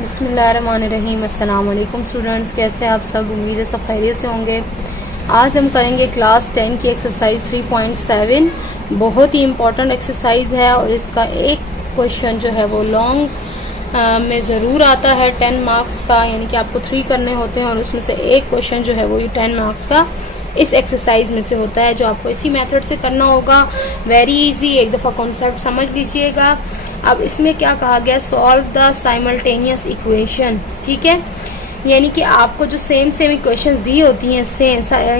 बिस्मिल्लाहिर्रहमानिर्रहीम। अस्सलाम वालेकुम स्टूडेंट्स, कैसे आप सब? उम्मीद है सब खैरियत से होंगे। आज हम करेंगे क्लास 10 की एक्सरसाइज 3.7। बहुत ही इम्पॉर्टेंट एक्सरसाइज है और इसका एक क्वेश्चन जो है वो लॉन्ग में ज़रूर आता है 10 मार्क्स का, यानी कि आपको 3 करने होते हैं और उसमें से एक क्वेश्चन जो है वो ये 10 मार्क्स का इस एक्सरसाइज में से होता है, जो आपको इसी मेथड से करना होगा। वेरी इजी, एक दफ़ा कॉन्सेप्ट समझ लीजिएगा। अब इसमें क्या कहा गया, सॉल्व द साइमल्टेनियस इक्वेशन। ठीक है, यानी कि आपको जो सेम इक्वेशंस दी होती हैं,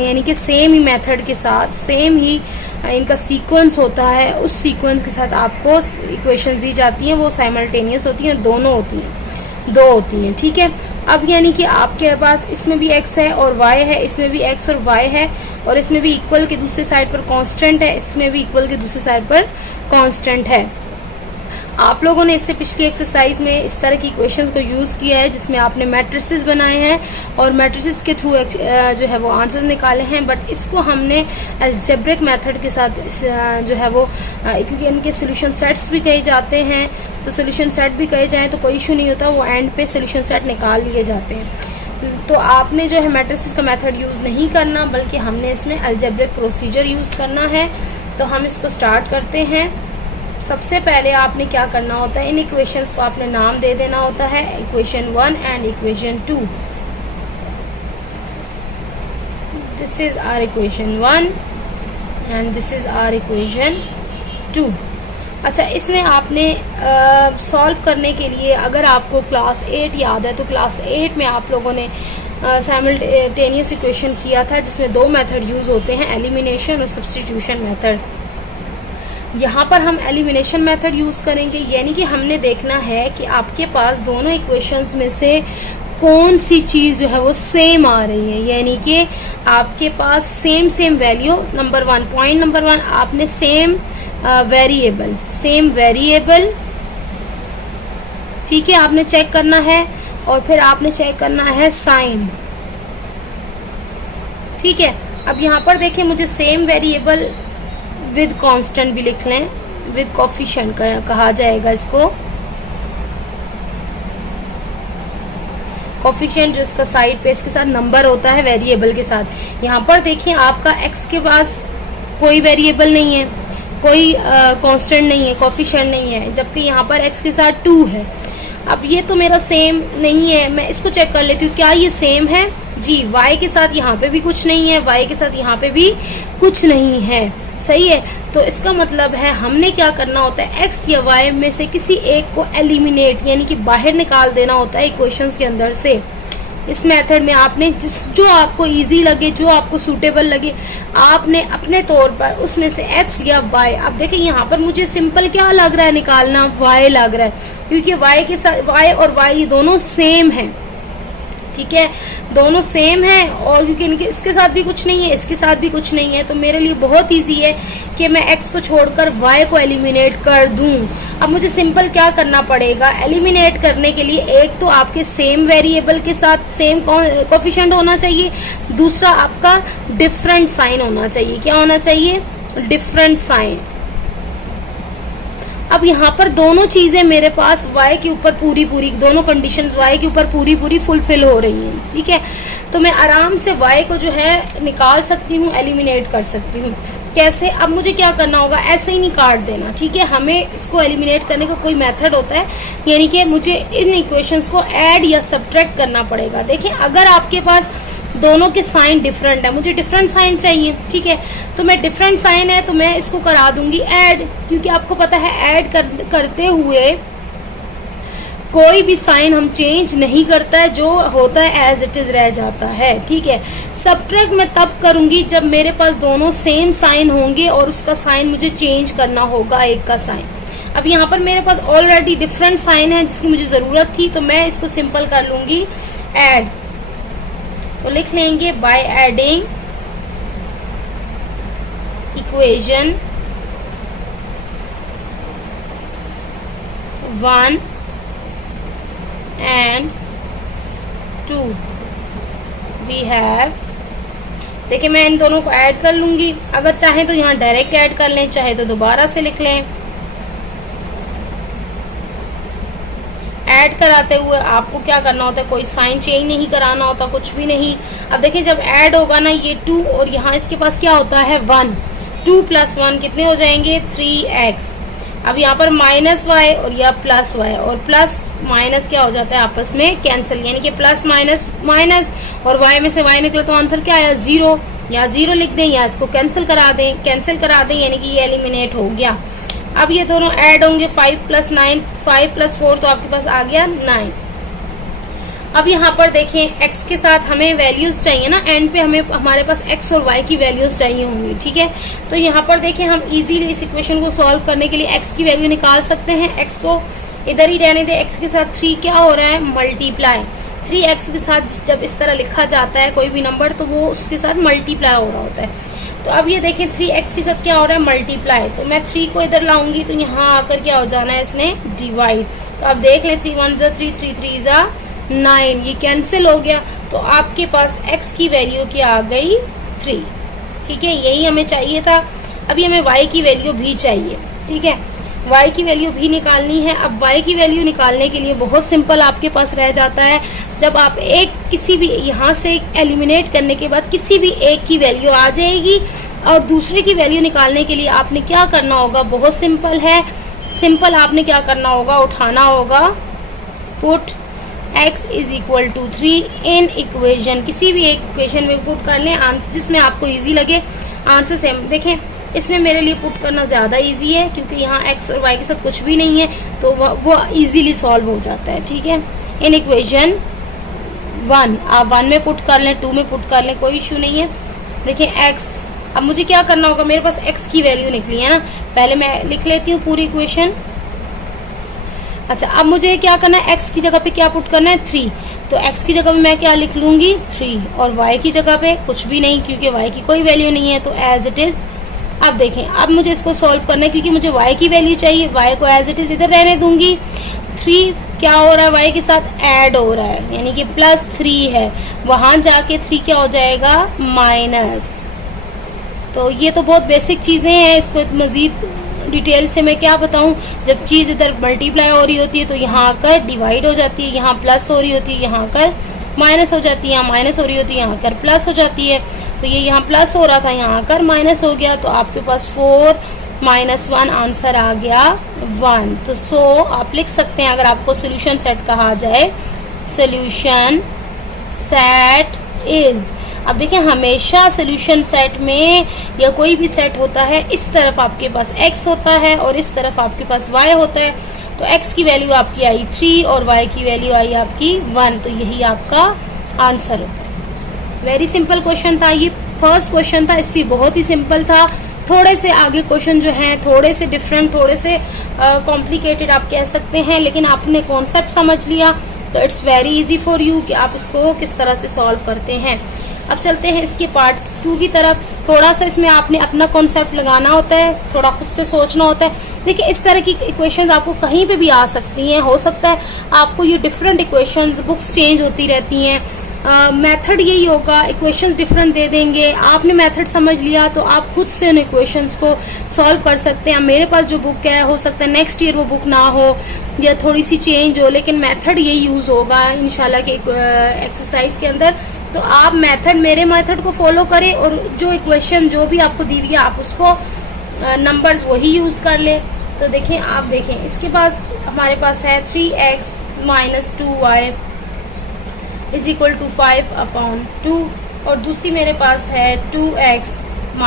यानी कि सेम ही मेथड के साथ सेम ही इनका सीक्वेंस होता है, उस सीक्वेंस के साथ आपको इक्वेशंस दी जाती हैं, वो साइमल्टेनियस होती हैं, दोनों होती हैं, दो होती हैं। ठीक है, अब यानी कि आपके पास इसमें भी x है और y है, इसमें भी x और y है, और इसमें भी इक्वल के दूसरे साइड पर कांस्टेंट है, इसमें भी इक्वल के दूसरे साइड पर कांस्टेंट है। आप लोगों ने इससे पिछली एक्सरसाइज में इस तरह की इक्वेशंस को यूज़ किया है, जिसमें आपने मैट्रिसेस बनाए हैं और मैट्रिसेस के थ्रू जो है वो आंसर्स निकाले हैं। बट इसको हमने अलजेब्रिक मेथड के साथ जो है वो, क्योंकि इनके सोल्यूशन सेट्स भी कहे जाते हैं, तो सोल्यूशन सेट भी कहे जाएँ तो कोई इशू नहीं होता, वो एंड पे सोल्यूशन सेट निकाल लिए जाते हैं। तो आपने जो है मैट्रिसेस का मेथड यूज़ नहीं करना, बल्कि हमने इसमें अलजेब्रिक प्रोसीजर यूज़ करना है। तो हम इसको स्टार्ट करते हैं। सबसे पहले आपने क्या करना होता है, इन इक्वेशंस को आपने नाम दे देना होता है, equation 1 and equation 2। This is our equation 1 and this is our equation 2। अच्छा, इसमें आपने सॉल्व करने के लिए, अगर आपको क्लास 8 याद है तो क्लास 8 में आप लोगों ने साइमल्टेनियस इक्वेशन किया था, जिसमें दो मेथड यूज़ होते हैं, एलिमिनेशन और सब्स्टिट्यूशन मेथड। यहाँ पर हम एलिमिनेशन मेथड यूज़ करेंगे, यानी कि हमने देखना है कि आपके पास दोनों इक्वेशंस में से कौन सी चीज़ जो है वो सेम आ रही है, यानी कि आपके पास same value. Number 1, point number 1, आपने सेम वेरिएबल, ठीक है, आपने चेक करना है, और फिर आपने चेक करना है साइन। ठीक है, अब यहाँ पर देखिए, मुझे सेम वेरिएबल विद कांस्टेंट भी लिख लें, विद कोफिशिएंट कहा जाएगा इसको। कोफिशिएंट जो इसका साइड पे इसके साथ नंबर होता है वेरिएबल के साथ। यहाँ पर देखिए, आपका x के पास कोई वेरिएबल नहीं है, कोई कांस्टेंट नहीं है, कोफिशिएंट नहीं है, जबकि यहाँ पर x के साथ 2 है। अब ये तो मेरा सेम नहीं है, मैं इसको चेक कर लेती हूँ, क्या ये सेम है? जी, y के साथ यहाँ पे भी कुछ नहीं है, y के साथ यहाँ पे भी कुछ नहीं है। सही है, तो इसका मतलब है हमने क्या करना होता है, x या y में से किसी एक को एलिमिनेट, यानी कि बाहर निकाल देना होता है इक्वेशंस के अंदर से। इस मेथड में आपने जो आपको इजी लगे, जो आपको सूटेबल लगे, आपने अपने तौर पर उसमें से x या y, अब देखिए यहाँ पर मुझे सिंपल क्या लग रहा है निकालना, y लग रहा है, क्योंकि y के साथ y और y दोनों सेम है। ठीक है, दोनों सेम है, और क्योंकि इनके इसके साथ भी कुछ नहीं है, इसके साथ भी कुछ नहीं है, तो मेरे लिए बहुत इजी है कि मैं x को छोड़कर y को एलिमिनेट कर दूं। अब मुझे सिंपल क्या करना पड़ेगा, एलिमिनेट करने के लिए एक तो आपके सेम वेरिएबल के साथ सेम कोफिशिएंट होना चाहिए, दूसरा आपका डिफरेंट साइन होना चाहिए। क्या होना चाहिए? Different sign. अब यहाँ पर दोनों चीज़ें मेरे पास y के ऊपर पूरी दोनों कंडीशंस y के ऊपर पूरी फुलफिल हो रही हैं। ठीक है, तो मैं आराम से y को जो है निकाल सकती हूँ, एलिमिनेट कर सकती हूँ। कैसे? अब मुझे क्या करना होगा, ऐसे ही नहीं काट देना। ठीक है, हमें इसको एलिमिनेट करने का कोई मेथड होता है, यानी कि मुझे इन इक्वेशंस को ऐड या सब्ट्रैक्ट करना पड़ेगा। देखिए, अगर आपके पास दोनों के साइन डिफरेंट है, मुझे डिफरेंट साइन चाहिए। ठीक है, तो मैं डिफरेंट साइन है तो मैं इसको करा दूंगी ऐड, क्योंकि आपको पता है ऐड करते हुए कोई भी साइन हम चेंज नहीं करता है, जो होता है एज इट इज रह जाता है। ठीक है, सब्ट्रैक्ट मैं तब करूंगी जब मेरे पास दोनों सेम साइन होंगे और उसका साइन मुझे चेंज करना होगा, एक का साइन। अब यहाँ पर मेरे पास ऑलरेडी डिफरेंट साइन है जिसकी मुझे ज़रूरत थी, तो मैं इसको सिंपल कर लूंगी ऐड। तो लिख लेंगे by adding equation 1 and 2 we have. देखिए, मैं इन दोनों को ऐड कर लूंगी, अगर चाहें तो यहाँ डायरेक्ट ऐड कर लें, चाहे तो दोबारा से लिख लें। ऐड कराते हुए आपको क्या करना होता है, कोई साइन चेंज नहीं कराना होता, कुछ भी नहीं। अब देखिए जब ऐड होगा ना ये 2 और यहाँ इसके पास क्या होता है 1, 2 + 1 कितने हो जाएंगे 3x। अब यहाँ पर -y और यह +y, और प्लस माइनस क्या हो जाता है आपस में कैंसिल, यानी कि प्लस माइनस माइनस, और y में से y निकला तो आंसर क्या आया 0। या 0 लिख दें या इसको कैंसिल करा दें, यानी कि ये एलिमिनेट हो गया। अब ये दोनों ऐड होंगे 5 + 9, 5 + 4 तो आपके पास आ गया 9। अब यहाँ पर देखें x के साथ हमें वैल्यूज चाहिए ना, एंड पे हमें हमारे पास x और y की वैल्यूज चाहिए होंगी, ठीक है। तो यहाँ पर देखें हम इजीली इस इक्वेशन को सॉल्व करने के लिए x की वैल्यू निकाल सकते हैं। x को इधर ही रहने दें, x के साथ 3 क्या हो रहा है मल्टीप्लाई, 3x के साथ जब इस तरह लिखा जाता है कोई भी नंबर तो वो उसके साथ मल्टीप्लाई हो रहा होता है। तो अब ये देखें 3x के साथ क्या हो रहा है मल्टीप्लाई, तो मैं 3 को इधर लाऊंगी तो यहाँ आकर क्या हो जाना है इसने डिवाइड। तो अब देख लें 3 × 1 = 3, 3 × 3 = 9, ये कैंसिल हो गया। तो आपके पास x की वैल्यू क्या आ गई 3, ठीक है, यही हमें चाहिए था। अभी हमें y की वैल्यू भी चाहिए, ठीक है, y की वैल्यू भी निकालनी है। अब y की वैल्यू निकालने के लिए बहुत सिंपल आपके पास रह जाता है, जब आप किसी भी यहाँ से एलिमिनेट करने के बाद किसी भी एक की वैल्यू आ जाएगी और दूसरे की वैल्यू निकालने के लिए आपने क्या करना होगा, बहुत सिंपल है, सिंपल आपने क्या करना होगा, उठाना होगा पुट x = 3 इन इक्वेशन, किसी भी एक इक्वेशन में पुट कर लें आंसर जिसमें आपको इजी लगे, आंसर सेम। देखें इसमें मेरे लिए पुट करना ज़्यादा इजी है क्योंकि यहाँ x और y के साथ कुछ भी नहीं है तो वो इजीली सॉल्व हो जाता है, ठीक है। इन इक्वेशन 1 आप 1 में पुट कर लें, 2 में पुट कर लें, कोई इशू नहीं है। देखिए x, अब मुझे क्या करना होगा, मेरे पास x की वैल्यू निकली है ना, पहले मैं लिख लेती हूँ पूरी इक्वेशन। अच्छा अब मुझे क्या करना है, x की जगह पे क्या पुट करना है 3, तो x की जगह पे मैं क्या लिख लूँगी 3, और y की जगह पे कुछ भी नहीं क्योंकि y की कोई वैल्यू नहीं है तो एज इट इज़। अब देखें अब मुझे इसको सॉल्व करना है क्योंकि मुझे y की वैल्यू चाहिए, y को एज इट इज़ इधर रहने दूंगी। 3 क्या हो रहा है y के साथ ऐड हो रहा है, यानी कि +3 है, वहाँ जाके 3 क्या हो जाएगा माइनस। तो ये तो बहुत बेसिक चीज़ें हैं, इसको मज़ीद डिटेल से मैं क्या बताऊं, जब चीज़ इधर मल्टीप्लाई हो रही होती है तो यहाँ आकर डिवाइड हो जाती है, यहाँ प्लस हो रही होती है, यहाँ आकर माइनस हो जाती है, यहाँ माइनस हो रही होती है, यहाँ आकर प्लस हो जाती है। तो ये यहाँ प्लस हो रहा था, यहाँ आकर माइनस हो गया, तो आपके पास 4 - 1 आंसर आ गया 1। तो सो आप लिख सकते हैं, अगर आपको सोल्यूशन सेट कहा जाए, सोल्यूशन सेट इज़। अब देखिए हमेशा सोल्यूशन सेट में या कोई भी सेट होता है, इस तरफ आपके पास x होता है और इस तरफ आपके पास y होता है। तो x की वैल्यू आपकी आई 3 और y की वैल्यू आई आपकी 1, तो यही आपका आंसर होता है। वेरी सिंपल क्वेश्चन था, ये फर्स्ट क्वेश्चन था इसलिए बहुत ही सिंपल था। थोड़े से आगे क्वेश्चन जो हैं थोड़े से डिफरेंट, थोड़े से कॉम्प्लिकेटेड आप कह सकते हैं, लेकिन आपने कॉन्सेप्ट समझ लिया तो it's very easy for you कि आप इसको किस तरह से सॉल्व करते हैं। अब चलते हैं इसके पार्ट 2 की तरफ। थोड़ा सा इसमें आपने अपना कॉन्सेप्ट लगाना होता है, थोड़ा खुद से सोचना होता है। देखिए इस तरह की इक्वेशंस आपको कहीं पे भी आ सकती हैं, हो सकता है आपको ये डिफरेंट इक्वेशंस, बुक्स चेंज होती रहती हैं, मेथड यही होगा, इक्वेशंस डिफरेंट दे देंगे, आपने मेथड समझ लिया तो आप खुद से उन इक्वेशंस को सॉल्व कर सकते हैं। मेरे पास जो बुक है हो सकता है नेक्स्ट ईयर वो बुक ना हो या थोड़ी सी चेंज हो, लेकिन मेथड यही यूज़ होगा इंशाल्लाह के एक्सरसाइज के अंदर। तो आप मेरे मेथड को फॉलो करें और जो इक्वेशन जो भी आपको दी हुई है आप उसको नंबर्स वही यूज़ कर लें। तो देखें आप देखें इसके पास हमारे पास है 3x - 2y = 5/2 और दूसरी मेरे पास है 2x -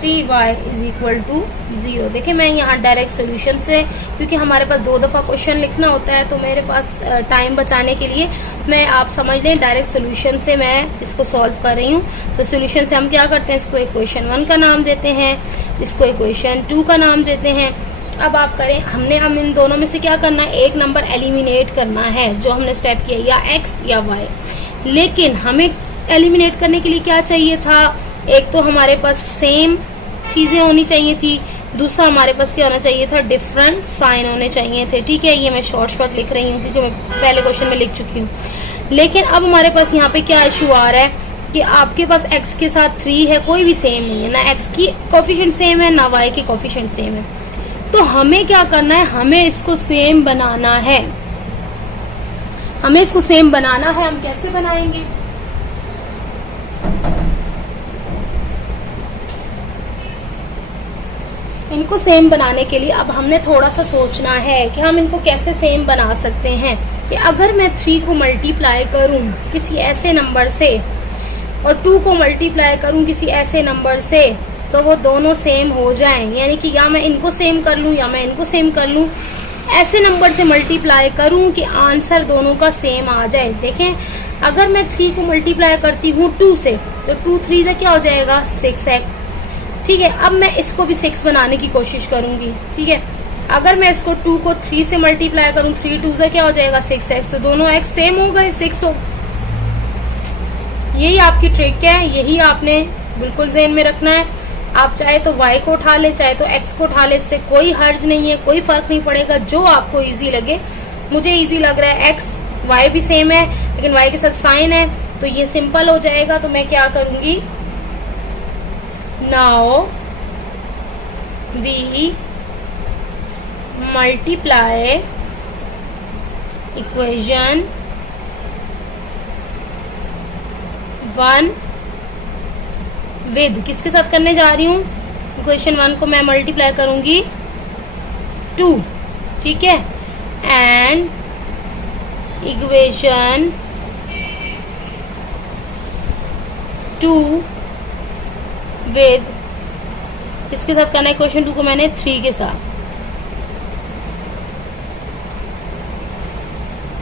3y = 0। देखिए मैं यहाँ डायरेक्ट सॉल्यूशन से, क्योंकि हमारे पास 2 दफ़ा क्वेश्चन लिखना होता है तो मेरे पास टाइम बचाने के लिए मैं, आप समझ लें, डायरेक्ट सॉल्यूशन से मैं इसको सॉल्व कर रही हूँ। तो सॉल्यूशन से हम क्या करते हैं, इसको इक्वेशन 1 का नाम देते हैं, इसको इक्वेशन 2 का नाम देते हैं। अब आप करें, हम इन दोनों में से क्या करना है, एक नंबर एलिमिनेट करना है जो हमने स्टेप किया, या x या y। लेकिन हमें एलिमिनेट करने के लिए क्या चाहिए था, एक तो हमारे पास सेम चीज़ें होनी चाहिए थी, दूसरा हमारे पास क्या होना चाहिए था, डिफरेंट साइन होने चाहिए थे। ठीक है, ये मैं शॉर्ट लिख रही हूँ क्योंकि मैं पहले क्वेश्चन में लिख चुकी हूँ। लेकिन अब हमारे पास यहाँ पे क्या इशू आ रहा है कि आपके पास x के साथ 3 है, कोई भी सेम नहीं है, ना x की कोफिशिएंट सेम है ना y की कोफिशिएंट सेम है। तो हमें क्या करना है, हमें इसको सेम बनाना है। हमें इसको सेम बनाना है। हम कैसे बनाएंगे? इनको सेम बनाने के लिए अब हमने थोड़ा सा सोचना है कि हम इनको कैसे सेम बना सकते हैं। कि अगर मैं 3 को मल्टीप्लाई करूं किसी ऐसे नंबर से और 2 को मल्टीप्लाई करूं किसी ऐसे नंबर से, तो वो दोनों सेम हो जाएं। यानी कि या मैं इनको सेम कर लूं या मैं इनको सेम कर लूं, ऐसे नंबर से मल्टीप्लाई करूं कि आंसर दोनों का सेम आ जाए। देखें, अगर मैं 3 को मल्टीप्लाई करती हूँ 2 से, तो 2 3 से क्या हो जाएगा? 6x। ठीक है, अब मैं इसको भी 6 बनाने की कोशिश करूंगी। ठीक है, अगर मैं इसको 2 को 3 से मल्टीप्लाई करूं, 3 2 से क्या हो जाएगा? 6x। तो दोनों x सेम हो गए, 6 हो। यही आपकी ट्रिक है, यही आपने बिल्कुल ज़हन में रखना है। आप चाहे तो y को उठा ले, चाहे तो x को उठा ले, इससे कोई हर्ज नहीं है, कोई फर्क नहीं पड़ेगा, जो आपको इजी लगे। मुझे इजी लग रहा है x, y भी सेम है लेकिन y के साथ साइन है, तो ये सिंपल हो जाएगा। तो मैं क्या करूंगी? Now we multiply equation 1 with, किसके साथ करने जा रही हूँ? इक्वेशन 1 को मैं मल्टीप्लाई करूंगी 2, ठीक है, एंड इक्वेशन 2 विद, किसके साथ करना है? इक्वेशन 2 को मैंने 3 के साथ।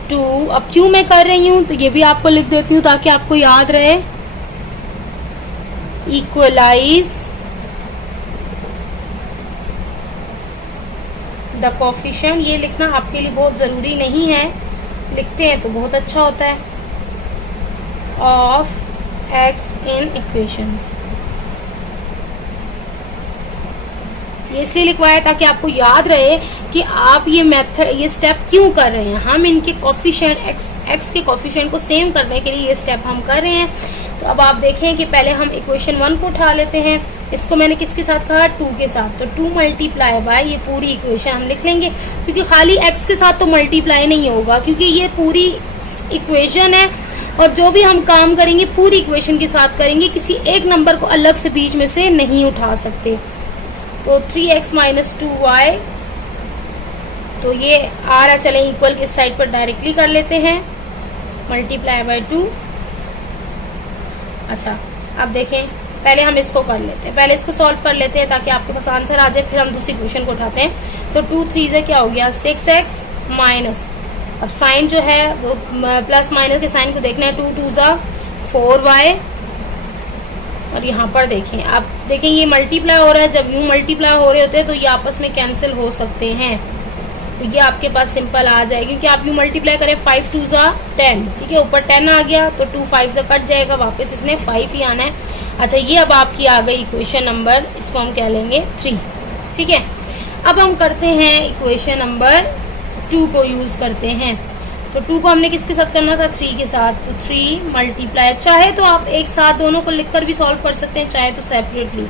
2, अब क्यों मैं कर रही हूँ तो ये भी आपको लिख देती हूँ ताकि आपको याद रहे। इक्वलाइज द कोफिशिएंट, ये लिखना आपके लिए बहुत ज़रूरी नहीं है, लिखते हैं तो बहुत अच्छा होता है, ऑफ x इन इक्वेशंस। ये इसलिए लिखवाया ताकि आपको याद रहे कि आप ये मेथड, ये स्टेप क्यों कर रहे हैं। हम इनके कोफिशिएंट x के कोफिशिएंट को सेम करने के लिए ये स्टेप हम कर रहे हैं। तो अब आप देखें कि पहले हम इक्वेशन 1 को उठा लेते हैं। इसको मैंने किसके साथ कहा? 2 के साथ। तो 2 मल्टीप्लाई बाय ये पूरी इक्वेशन हम लिख लेंगे, क्योंकि खाली x के साथ तो मल्टीप्लाई नहीं होगा, क्योंकि ये पूरी इक्वेशन है और जो भी हम काम करेंगे पूरी इक्वेशन के साथ करेंगे, किसी एक नंबर को अलग से बीच में से नहीं उठा सकते। तो 3x माइनस 2y, तो ये आ रहा, चलें इक्वल के साइड पर डायरेक्टली कर लेते हैं, मल्टीप्लाई बाय 2। अच्छा, अब देखें, पहले हम इसको कर लेते हैं, पहले इसको सॉल्व कर लेते हैं ताकि आपके पास आंसर आ जाए, फिर हम दूसरी क्वेश्चन को उठाते हैं। तो 2 3 से क्या हो गया? 6x माइनस, अब साइन जो है वो प्लस माइनस के साइन को देखना है, 2 2 ज़ा 4y, और यहाँ पर देखें, आप देखें ये मल्टीप्लाई हो रहा है। जब यूँ मल्टीप्लाई हो रहे होते हैं तो ये आपस में कैंसिल हो सकते हैं, तो ये आपके पास सिंपल आ जाएगी, क्योंकि आप यूँ मल्टीप्लाई करें 5 2 ज़ा 10, ठीक है, ऊपर 10 आ गया तो 2 5 से कट जाएगा, वापस इसने 5 ही आना है। अच्छा, ये अब आपकी आ गई इक्वेशन नंबर, इसको हम कह लेंगे 3, ठीक है। अब हम करते हैं इक्वेशन नंबर 2 को यूज़ करते हैं। तो 2 को हमने किसके साथ करना था? 3 के साथ। तो 3 मल्टीप्लाई, चाहे तो आप एक साथ दोनों को लिखकर भी सॉल्व कर सकते हैं, चाहे तो सेपरेटली।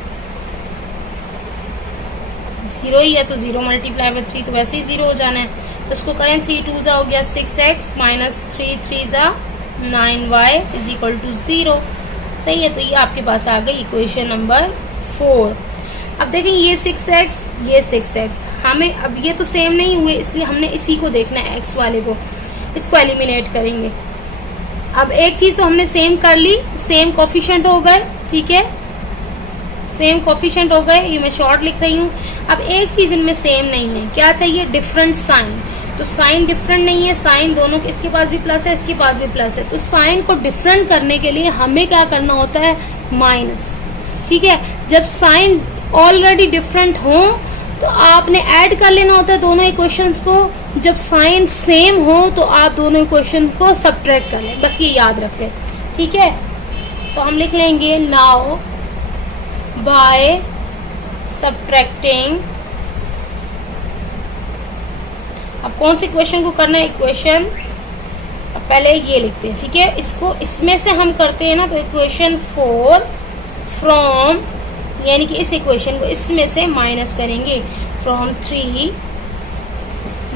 0 ही है तो 0 मल्टीप्लाई बाय 3 तो वैसे ही 0 हो जाना है। तो उसको करें, 3 2 ज़ा हो गया 6x माइनस 3 3 ज़ा 9y इज इक्वल टू 0। सही है, तो ये आपके पास आ गई इक्वेशन नंबर 4। अब देखें, ये 6x, ये 6x, हमें अब ये तो सेम नहीं हुए, इसलिए हमने इसी को देखना है, x वाले को, इसको एलिमिनेट करेंगे। अब एक चीज़ तो हमने सेम कर ली, सेम कोफिशिएंट हो गए, ठीक है, सेम कोफिशिएंट हो गए, ये मैं शॉर्ट लिख रही हूँ। अब एक चीज़ इनमें सेम नहीं है, क्या चाहिए? Different sign. तो साइन डिफरेंट नहीं है, साइन दोनों के, इसके पास भी प्लस है, इसके पास भी प्लस है, तो साइन को डिफरेंट करने के लिए हमें क्या करना होता है? माइनस, ठीक है। जब साइन ऑलरेडी डिफरेंट हो तो आपने ऐड कर लेना होता है दोनों इक्वेशंस को, जब साइन सेम हो तो आप दोनों इक्वेशन को सब्ट्रैक्ट कर लें, बस ये याद रख लें, ठीक है। तो हम लिख लेंगे, नाउ बाय सब्ट्रैक्टिंग, अब कौन सी इक्वेशन को करना है? इक्वेशन, अब पहले ये लिखते हैं, ठीक है, इसको इसमें से हम करते हैं ना, तो इक्वेशन 4 फ्रॉम, यानी कि इस इक्वेशन को इसमें से माइनस करेंगे, फ्रॉम 3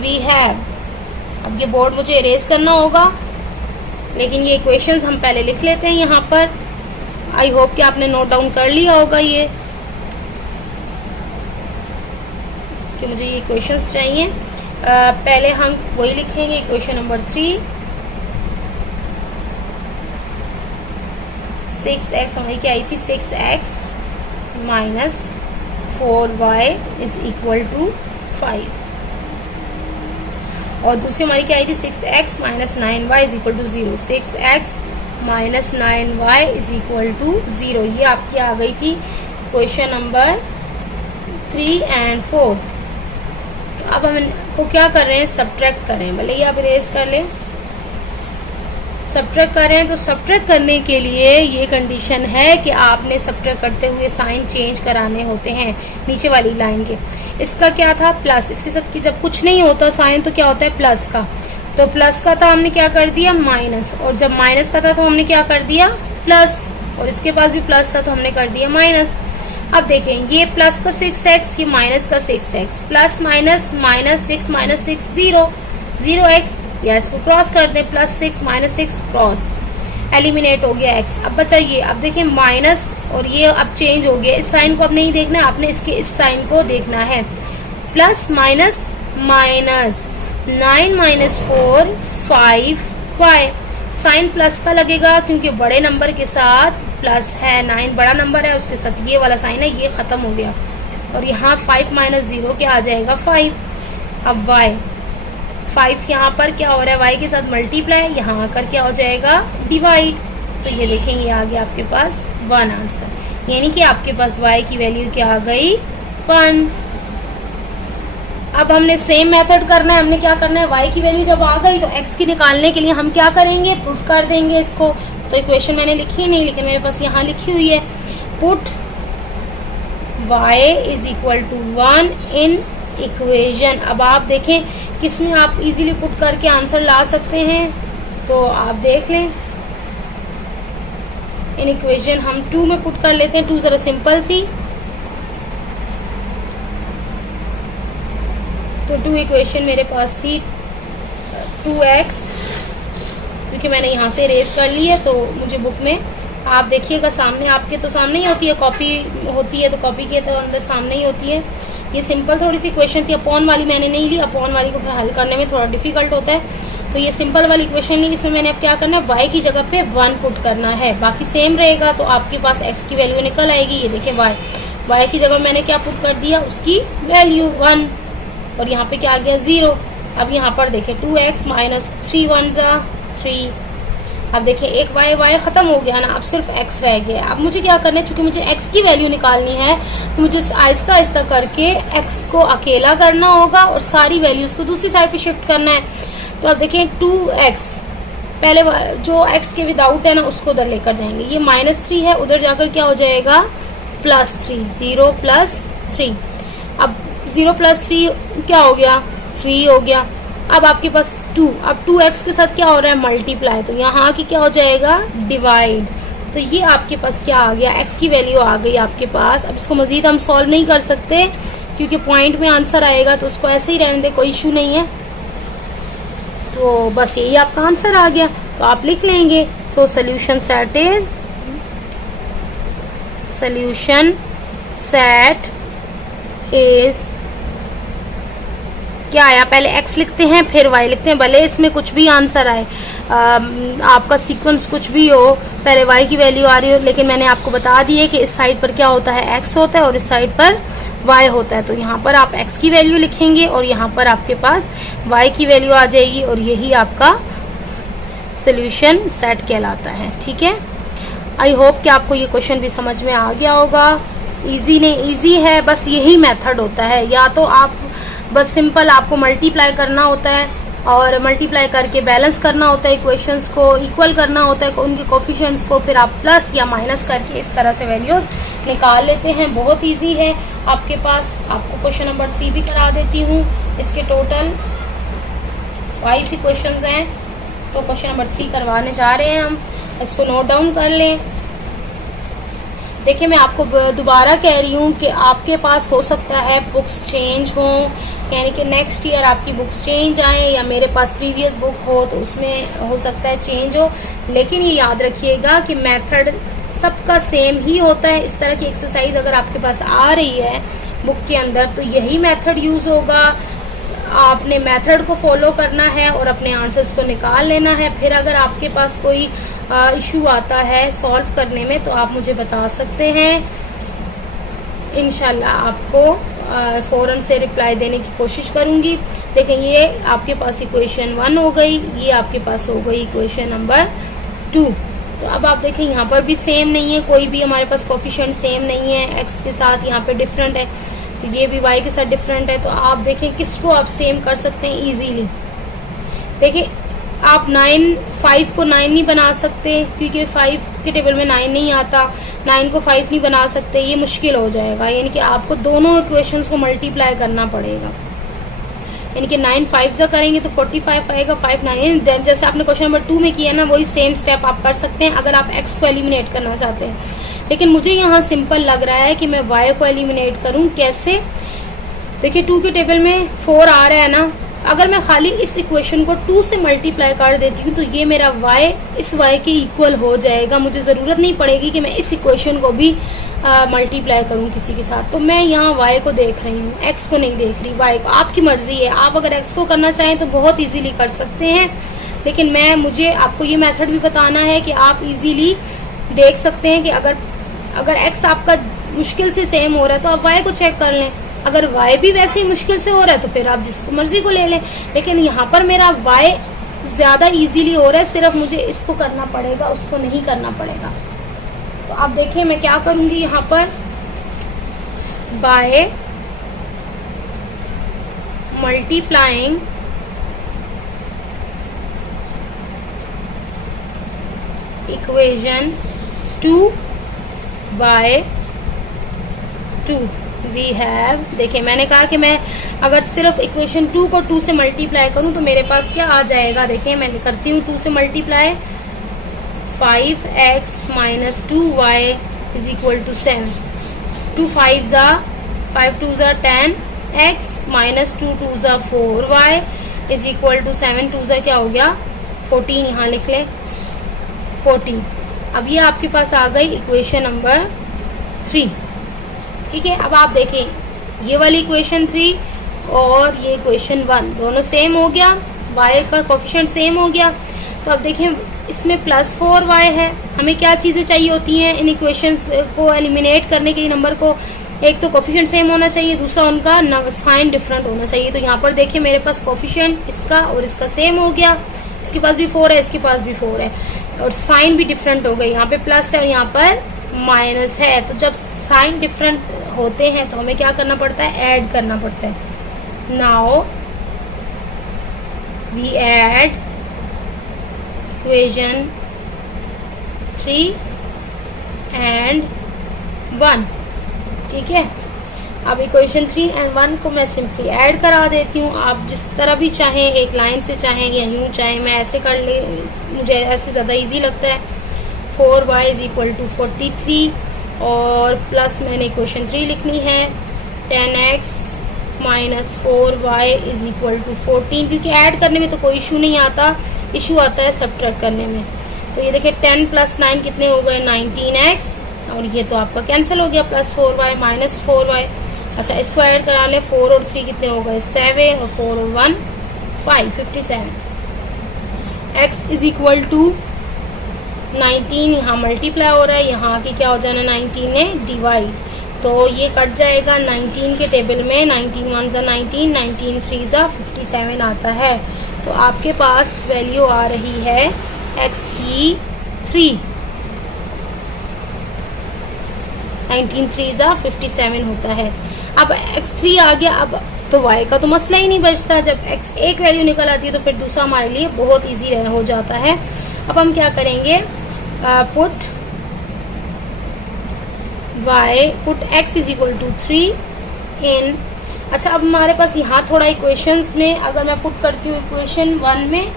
वी हैव अब ये बोर्ड मुझे इरेज करना होगा, लेकिन ये इक्वेशंस हम पहले लिख लेते हैं यहाँ पर। आई होप कि आपने नोट डाउन कर लिया होगा ये कि मुझे ये इक्वेशंस चाहिए। पहले हम वही लिखेंगे, इक्वेशन नंबर 3, 6x हमारी क्या आई थी, 6x minus 4y is equal to 5, और दूसरी हमारी क्या आई थी, 6x minus 9y is equal to 0। 6x minus 9y is equal to 0, ये आपकी आ गई थी क्वेश्चन नंबर 3 एंड 4। तो अब हम इनको क्या कर रहे हैं, सब्ट्रैक्ट कर रहे हैं। भले ही आप इरेज कर लें, सब्ट्रैक्ट कर रहे हैं। तो सब्ट्रैक्ट करने के लिए ये कंडीशन है कि आपने सब्ट्रैक्ट करते हुए साइन चेंज कराने होते हैं नीचे वाली लाइन के। इसका क्या था, प्लस, इसके साथ कि जब कुछ नहीं होता साइन तो क्या होता है, प्लस का। तो प्लस का था, हमने क्या कर दिया, माइनस, और जब माइनस का था तो हमने क्या कर दिया, प्लस, और इसके पास भी प्लस था तो हमने कर दिया माइनस। अब देखें, ये प्लस का 6x, ये माइनस का 6x, plus minus, minus 6 minus 6 0, 0x, या इसको क्रॉस कर दें, प्लस 6 माइनस 6 क्रॉस, एलिमिनेट हो गया x। अब बचा ये, अब देखें माइनस, और ये अब चेंज हो गया। इस साइन को अब नहीं देखना है आपने, इसके इस साइन को देखना है। Plus minus minus, 9 minus 4 5y, sign plus का लगेगा क्योंकि बड़े नंबर के साथ प्लस है, 9 बड़ा नंबर है, उसके साथ ये वाला साइन है, ये ख़त्म हो गया। और यहाँ 5 माइनस 0 क्या आ जाएगा, 5। अब y, 5 यहाँ पर क्या हो रहा है, y के साथ मल्टीप्लाई, यहाँ आकर क्या हो जाएगा, डिवाइड। तो ये देखेंगे आ गया आपके पास 1 आंसर, यानी कि आपके पास y की वैल्यू क्या आ गई, 1। अब हमने सेम मेथड करना है। हमने क्या करना है, y की वैल्यू जब आ गई तो x की निकालने के लिए हम क्या करेंगे, पुट कर देंगे इसको। तो इक्वेशन मैंने लिखी नहीं, लेकिन मेरे पास यहाँ लिखी हुई है, put y is equal to 1 in equation. अब आप देखें किस में आप इजीली पुट करके आंसर ला सकते हैं, तो आप देख लें। इन इक्वेशन हम 2 में पुट कर लेते हैं, 2 ज़रा सिंपल थी, तो 2 इक्वेशन मेरे पास थी 2x, क्योंकि मैंने यहाँ से इरेज कर ली है। तो मुझे बुक में आप देखिएगा, सामने आपके तो सामने ही होती है, कॉपी होती है तो कॉपी के तो अंदर सामने ही होती है। ये सिंपल थोड़ी सी क्वेश्चन थी, अपॉन वाली मैंने नहीं ली, अपॉन वाली को फिर हल करने में थोड़ा डिफिकल्ट होता है। तो ये सिंपल वाली क्वेश्चन ली, इसमें मैंने अब क्या करना है, y की जगह पे 1 पुट करना है, बाकी सेम रहेगा। तो आपके पास x की वैल्यू निकल आएगी। ये देखिए y की जगह मैंने क्या पुट कर दिया, उसकी वैल्यू 1, और यहाँ पे क्या आ गया, 0। अब यहाँ पर देखें 2x माइनस 3 1 ज़ा 3। अब देखिए एक y ख़त्म हो गया ना, अब सिर्फ x रह गया। अब मुझे क्या करना है, चूँकि मुझे x की वैल्यू निकालनी है तो मुझे आहिस्ता आहिस्ता करके x को अकेला करना होगा और सारी वैल्यूज़ को दूसरी साइड पे शिफ्ट करना है। तो अब देखें 2x, पहले जो x के विदाउट है ना उसको उधर लेकर जाएंगे। ये -3 है, उधर जाकर क्या हो जाएगा, +3, 0 + 3। अब 0 + 3 क्या हो गया, 3 हो गया। अब आपके पास 2, अब 2x के साथ क्या हो रहा है, मल्टीप्लाई, तो यहाँ की क्या हो जाएगा, डिवाइड। तो ये आपके पास क्या आ गया, x की वैल्यू आ गई आपके पास। अब इसको मज़ीद हम सॉल्व नहीं कर सकते क्योंकि पॉइंट में आंसर आएगा, तो उसको ऐसे ही रहने दे, कोई इशू नहीं है। तो बस यही आपका आंसर आ गया, तो आप लिख लेंगे। So solution set is, solution set is क्या आया, पहले x लिखते हैं फिर y लिखते हैं, भले इसमें कुछ भी आंसर आए, आपका सीक्वेंस कुछ भी हो, पहले y की वैल्यू आ रही हो, लेकिन मैंने आपको बता दी है कि इस साइड पर क्या होता है, x होता है और इस साइड पर y होता है। तो यहाँ पर आप x की वैल्यू लिखेंगे और यहाँ पर आपके पास y की वैल्यू आ जाएगी, और यही आपका सोल्यूशन सेट कहलाता है। ठीक है, आई होप कि आपको ये क्वेश्चन भी समझ में आ गया होगा। इजी है, बस यही मेथड होता है, या तो आप बस सिंपल आपको मल्टीप्लाई करना होता है और मल्टीप्लाई करके बैलेंस करना होता है, इक्वेशंस को इक्वल करना होता है उनके कोफिशिएंट्स को, फिर आप प्लस या माइनस करके इस तरह से वैल्यूज निकाल लेते हैं। बहुत इजी है आपके पास। आपको क्वेश्चन नंबर 3 भी करा देती हूँ, इसके टोटल 5 ही क्वेश्चन हैं, तो क्वेश्चन नंबर 3 करवाने जा रहे हैं हम, इसको नोट डाउन कर लें। देखिए मैं आपको दोबारा कह रही हूँ कि आपके पास हो सकता है बुक्स चेंज हो, यानी कि नेक्स्ट ईयर आपकी बुक्स चेंज आए, या मेरे पास प्रीवियस बुक हो तो उसमें हो सकता है चेंज हो, लेकिन ये याद रखिएगा कि मेथड सबका सेम ही होता है। इस तरह की एक्सरसाइज अगर आपके पास आ रही है बुक के अंदर तो यही मेथड यूज़ होगा। आपने मेथड को फॉलो करना है और अपने आंसर्स को निकाल लेना है। फिर अगर आपके पास कोई इशू आता है सॉल्व करने में तो आप मुझे बता सकते हैं, इंशाल्लाह आपको फ़ौरन से रिप्लाई देने की कोशिश करूँगी। देखें ये आपके पास इक्वेशन 1 हो गई, ये आपके पास हो गई इक्वेशन नंबर 2। तो अब आप देखें यहाँ पर भी सेम नहीं है, कोई भी हमारे पास कोफिशिएंट सेम नहीं है, x के साथ यहाँ पे डिफरेंट है, तो ये भी y के साथ डिफरेंट है। तो आप देखें किसको आप सेम कर सकते हैं इजीली। देखिए आप 5 को 9 नहीं बना सकते क्योंकि 5 के टेबल में 9 नहीं आता, 9 को 5 नहीं बना सकते, ये मुश्किल हो जाएगा। यानी कि आपको दोनों इक्वेशंस को मल्टीप्लाई करना पड़ेगा, यानी कि 9 5 से करेंगे तो 45 आएगा, 5 9। जैसे आपने क्वेश्चन नंबर 2 में किया ना, वही सेम स्टेप आप कर सकते हैं अगर आप x को एलिमिनेट करना चाहते हैं। लेकिन मुझे यहाँ सिंपल लग रहा है कि मैं y को एलिमिनेट करूँ। कैसे? देखिए 2 के टेबल में 4 आ रहा है ना, अगर मैं खाली इस इक्वेशन को 2 से मल्टीप्लाई कर देती हूँ तो ये मेरा y इस y के इक्वल हो जाएगा। मुझे ज़रूरत नहीं पड़ेगी कि मैं इस इक्वेशन को भी मल्टीप्लाई करूँ किसी के साथ। तो मैं यहाँ y को देख रही हूँ, x को नहीं देख रही। y को आपकी मर्ज़ी है, आप अगर x को करना चाहें तो बहुत इजीली कर सकते हैं, लेकिन मुझे आपको ये मेथड भी बताना है कि आप इजीली देख सकते हैं कि अगर x आपका मुश्किल से सेम हो रहा है तो आप y को चेक कर लें। अगर y भी वैसे ही मुश्किल से हो रहा है तो फिर आप जिसको मर्जी को ले लें। लेकिन यहाँ पर मेरा y ज़्यादा इजीली हो रहा है, सिर्फ मुझे इसको करना पड़ेगा, उसको नहीं करना पड़ेगा। तो आप देखिए मैं क्या करूँगी यहाँ पर, by multiplying equation 2 by 2 we have. देखिए मैंने कहा कि मैं अगर सिर्फ इक्वेशन 2 को 2 से मल्टीप्लाई करूं तो मेरे पास क्या आ जाएगा। देखिए मैं करती हूँ 2 से multiply, 5x minus 2y is equal to 7। 2 5 ज़ा 5 2 ज़ा 10x माइनस 2 2 ज़ा 4y इज इक्वल टू 7 2 ज़ा क्या हो गया 14, यहाँ लिख लें 14। अब ये आपके पास आ गई इक्वेशन नंबर 3। ठीक है, अब आप देखें ये वाली इक्वेशन 3 और ये इक्वेशन 1 दोनों सेम हो गया, y का कोफिशिएंट सेम हो गया। तो अब देखें इसमें +4y है। हमें क्या चीज़ें चाहिए होती हैं इन इक्वेशंस को एलिमिनेट करने के लिए? नंबर को एक तो कोफिशिएंट सेम होना चाहिए, दूसरा उनका साइन डिफरेंट होना चाहिए। तो यहाँ पर देखिए मेरे पास कोफिशिएंट इसका और इसका सेम हो गया, इसके पास भी 4 है, इसके पास भी 4 है, और साइन भी डिफरेंट हो गई। यहाँ पे प्लस है और यहाँ पर माइनस है। तो जब साइन डिफरेंट होते हैं तो हमें क्या करना पड़ता है, ऐड करना पड़ता है। Now we add equation 3 and 1। ठीक है, अब इक्वेशन 3 एंड 1 को मैं सिंपली ऐड करा देती हूँ। आप जिस तरह भी चाहें, एक लाइन से चाहें या यूँ चाहें, मैं ऐसे कर ले, मुझे ऐसे ज़्यादा इजी लगता है। 4y इज इक्वल टू 43 और प्लस मैंने इक्वेशन 3 लिखनी है 10x minus 4y is equal to 14, क्योंकि ऐड करने में तो कोई इशू नहीं आता, इशू आता है सब्ट्रैक्ट करने में। तो ये देखिए 10 प्लस 9 कितने हो गए 19x, और ये तो आपका कैंसिल हो गया, प्लस 4y माइनस 4y। अच्छा इसको ऐड करा लें, 4 और 3 कितने हो गए 7 और 4 और 1 5 57। x इज इक्वल टू 19 यहाँ मल्टीप्लाई हो रहा है, यहाँ की क्या हो जाना 19 ने डिवाइड, तो ये कट जाएगा 19 के टेबल में। 19 1 ज़ा 19, 19 3 ज़ा 57 आता है। तो आपके पास वैल्यू आ रही है x की 3, 19 3 ज़ा 57 होता है। अब x3 आ गया, अब तो y का तो मसला ही नहीं बचता। जब x एक वैल्यू निकल आती है तो फिर दूसरा हमारे लिए बहुत इजी हो जाता है। अब हम क्या करेंगे, put x is equal to 3 in. अच्छा अब हमारे पास यहाँ थोड़ा इक्वेशंस में अगर मैं पुट करती हूँ इक्वेशन 1 में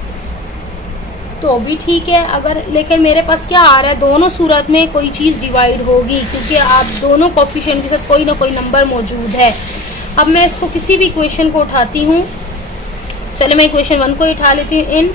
तो भी ठीक है, अगर लेकिन मेरे पास क्या आ रहा है, दोनों सूरत में कोई चीज़ डिवाइड होगी, क्योंकि आप दोनों कोफिशिएंट के साथ कोई ना कोई नंबर मौजूद है। अब मैं इसको किसी भी इक्वेशन को उठाती हूँ, चले मैं इक्वेशन 1 को उठा लेती हूँ। इन